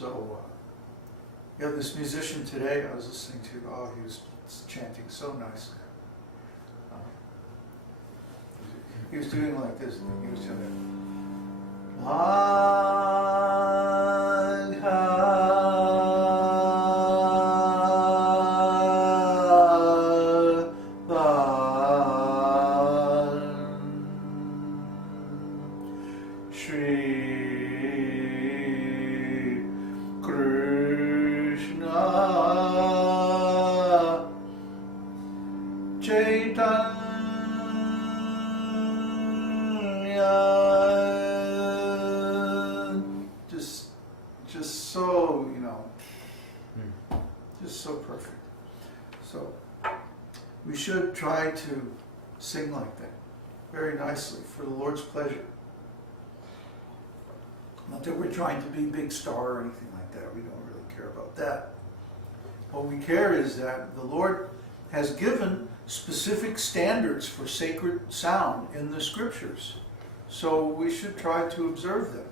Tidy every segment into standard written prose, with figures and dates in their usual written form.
Yeah, this musician today I was listening to, he was chanting so nicely. He was doing like this. He was doing Śrī Kṛṣṇa just so, just so perfect. So we should try to sing like that, very nicely, for the Lord's pleasure. Not that we're trying to be big star or anything like that. We don't really care about that. What we care is that the Lord has given specific standards for sacred sound in the scriptures. So we should try to observe them.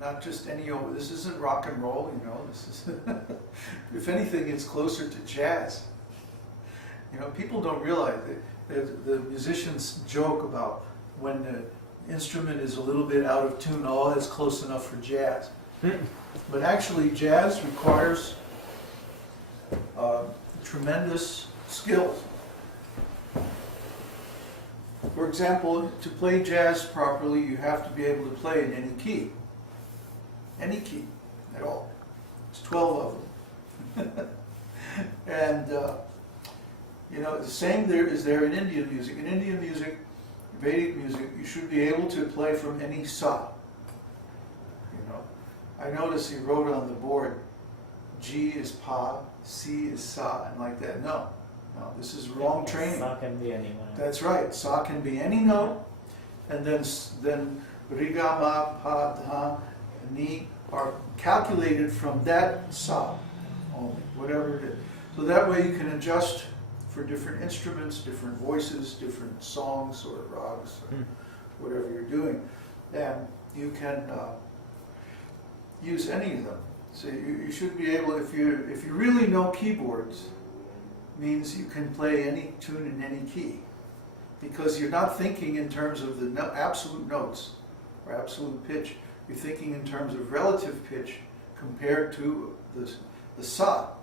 Not just any old, this isn't rock and roll, this is, if anything, it's closer to jazz. People don't realize that the musicians joke about when the instrument is a little bit out of tune, it's close enough for jazz. But actually jazz requires tremendous skills. For example, to play jazz properly, you have to be able to play in any key. Any key at all. There's 12 of them. And, the same is there in Indian music. In Indian music, Vedic music, you should be able to play from any sa. I noticed he wrote on the board, G is pa, C is sa, and like that. No, this is wrong training. Sa can be any note. That's right. Sa can be any note, and then riga, ma, pa, dha, ni are calculated from that sa only, whatever it is. So that way you can adjust for different instruments, different voices, different songs or rags, or whatever you're doing. And you can use any of them. So you should be able, if you really know keyboards, means you can play any tune in any key. Because you're not thinking in terms of the absolute notes or absolute pitch. You're thinking in terms of relative pitch compared to the sa.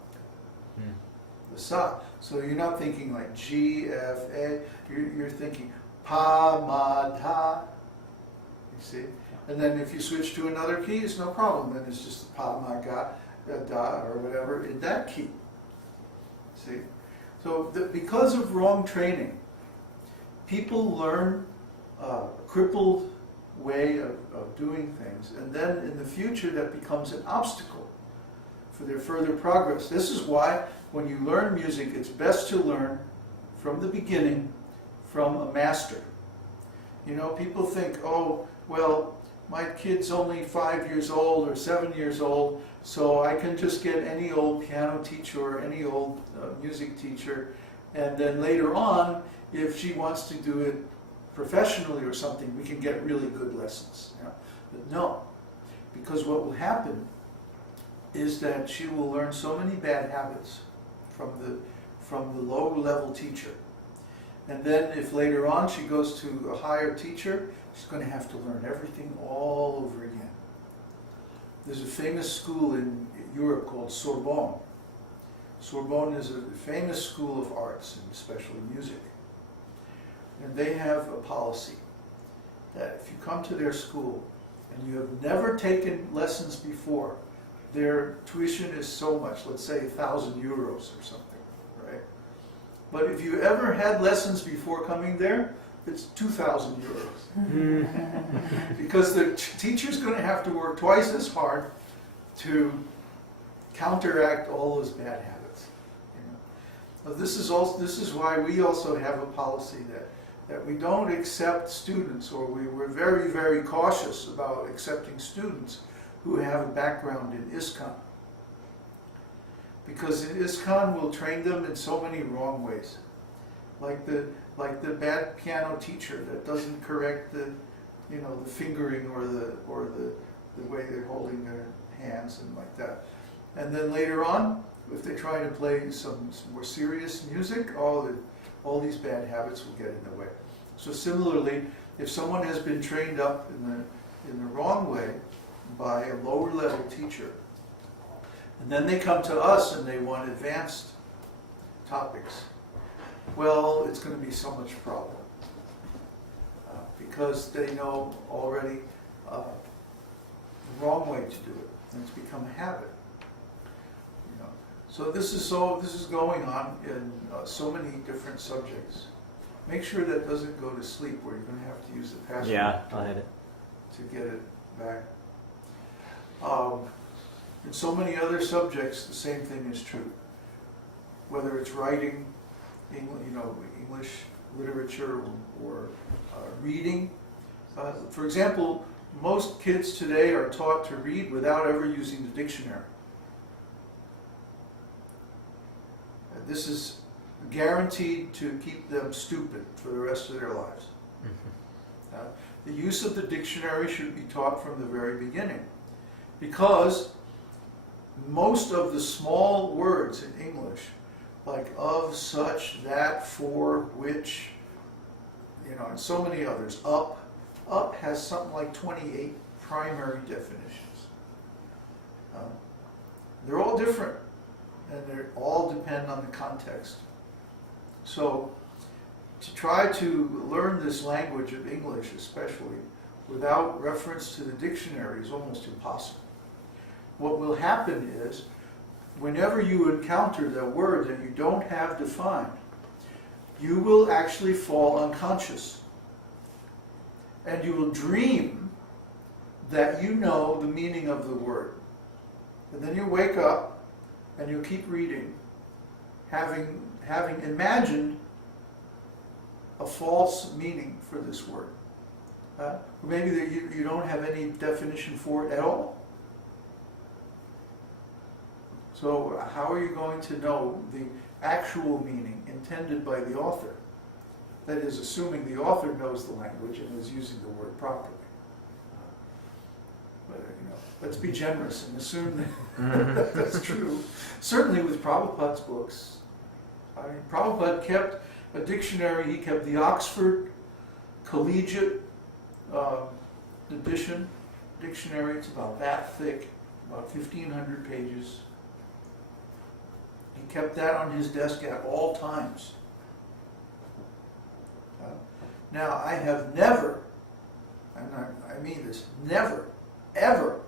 The sa. So you're not thinking like G, F, A. You're thinking pa, ma, da. You see? And then if you switch to another key, it's no problem. Then it's just pa, ma, ga, da, or whatever in that key. See? So because of wrong training, people learn a crippled way of doing things, and then in the future that becomes an obstacle for their further progress. This is why when you learn music, it's best to learn from the beginning from a master. People think, oh, well, my kid's only 5 years old or 7 years old, so I can just get any old piano teacher or any old music teacher, and then later on, if she wants to do it professionally or something, we can get really good lessons. But no, because what will happen is that she will learn so many bad habits from the low-level teacher. And then if later on she goes to a higher teacher, she's going to have to learn everything all over again. There's a famous school in Europe called Sorbonne. Sorbonne is a famous school of arts, and especially music. And they have a policy that if you come to their school and you have never taken lessons before, their tuition is so much, let's say 1,000 euros or something, right? But if you ever had lessons before coming there, it's 2,000 euros. Because the teacher's going to have to work twice as hard to counteract all those bad habits. So this is why we also have a policy that we don't accept students, or we're very, very cautious about accepting students who have a background in ISKCON. Because ISKCON will train them in so many wrong ways. Like the bad piano teacher that doesn't correct the fingering or the way they're holding their hands and like that. And then later on, if they try to play some more serious music, all these bad habits will get in the way. So similarly, if someone has been trained up in the wrong way by a lower level teacher, and then they come to us and they want advanced topics, well, it's going to be so much problem. Because they know already the wrong way to do it, and it's become a habit. You know, so this is going on in so many different subjects. Make sure that doesn't go to sleep, where you're going to have to use the password. Yeah, I'll hit it to get it back. In so many other subjects, the same thing is true. Whether it's writing, English literature, or reading. For example, most kids today are taught to read without ever using the dictionary. This is guaranteed to keep them stupid for the rest of their lives. The use of the dictionary should be taught from the very beginning, because most of the small words in English, like of, such, that, for, which, and so many others, up has something like 28 primary definitions. They're all different, and they all depend on the context. So, to try to learn this language of English especially without reference to the dictionary is almost impossible. What will happen is, whenever you encounter the word that you don't have defined, you will actually fall unconscious. And you will dream that you know the meaning of the word. And then you wake up and you keep reading, having imagined a false meaning for this word. Or maybe that you don't have any definition for it at all. So how are you going to know the actual meaning intended by the author? That is, assuming the author knows the language and is using the word properly. But, let's be generous and assume that that's true. Certainly with Prabhupada's books. I mean, Prabhupada kept a dictionary. He kept the Oxford Collegiate edition dictionary. It's about that thick, about 1,500 pages. He kept that on his desk at all times. Now, I have never, and I mean this, never, ever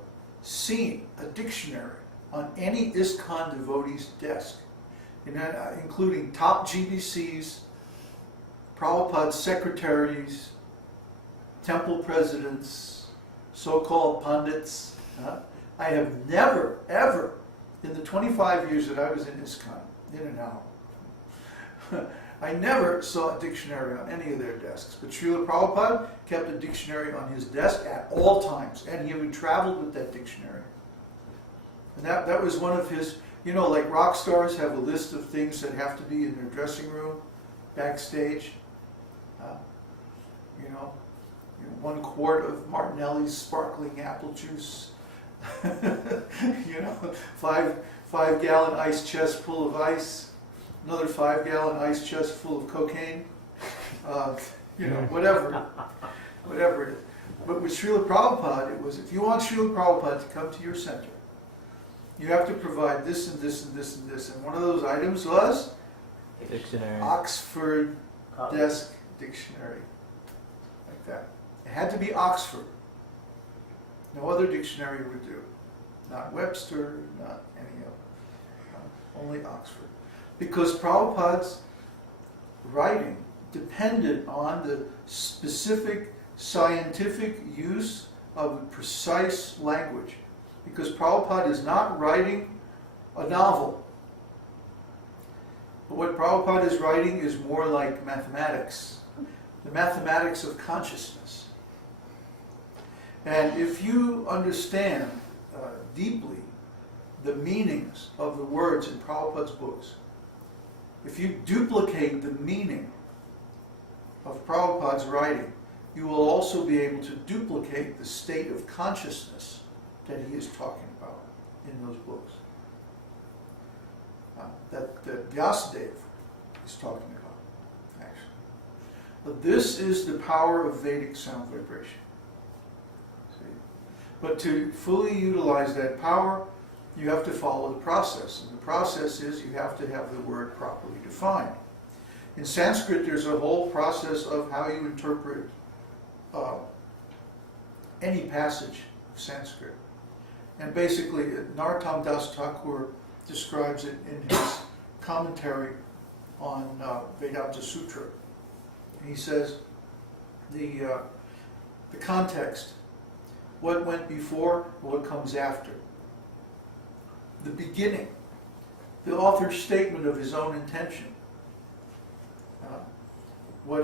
seen a dictionary on any ISKCON devotee's desk, including top GBCs, Prabhupada's secretaries, temple presidents, so-called pundits. I have never, ever, in the 25 years that I was in ISKCON, in and out, I never saw a dictionary on any of their desks. But Srila Prabhupada kept a dictionary on his desk at all times, and he would travel with that dictionary. And that was one of his, like rock stars have a list of things that have to be in their dressing room, backstage. 1 quart of Martinelli's sparkling apple juice. 5-gallon ice chest full of ice. Another 5-gallon ice chest full of cocaine, whatever it is. But with Srila Prabhupada, it was, if you want Srila Prabhupada to come to your center, you have to provide this and this and this and this. And one of those items was dictionary. Oxford Desk Dictionary, like that. It had to be Oxford. No other dictionary would do. Not Webster, not any of them. Only Oxford. Because Prabhupada's writing depended on the specific scientific use of precise language. Because Prabhupada is not writing a novel. But what Prabhupada is writing is more like mathematics. The mathematics of consciousness. And if you understand deeply the meanings of the words in Prabhupada's books, if you duplicate the meaning of Prabhupada's writing, you will also be able to duplicate the state of consciousness that he is talking about in those books. That Vyasadeva is talking about, actually. But this is the power of Vedic sound vibration. See? But to fully utilize that power, you have to follow the process. And the process is you have to have the word properly defined. In Sanskrit, there's a whole process of how you interpret any passage of Sanskrit. And basically, Narottam Das Thakur describes it in his commentary on Vedānta-sūtra. He says the context, what went before, what comes after. The beginning, the author's statement of his own intention.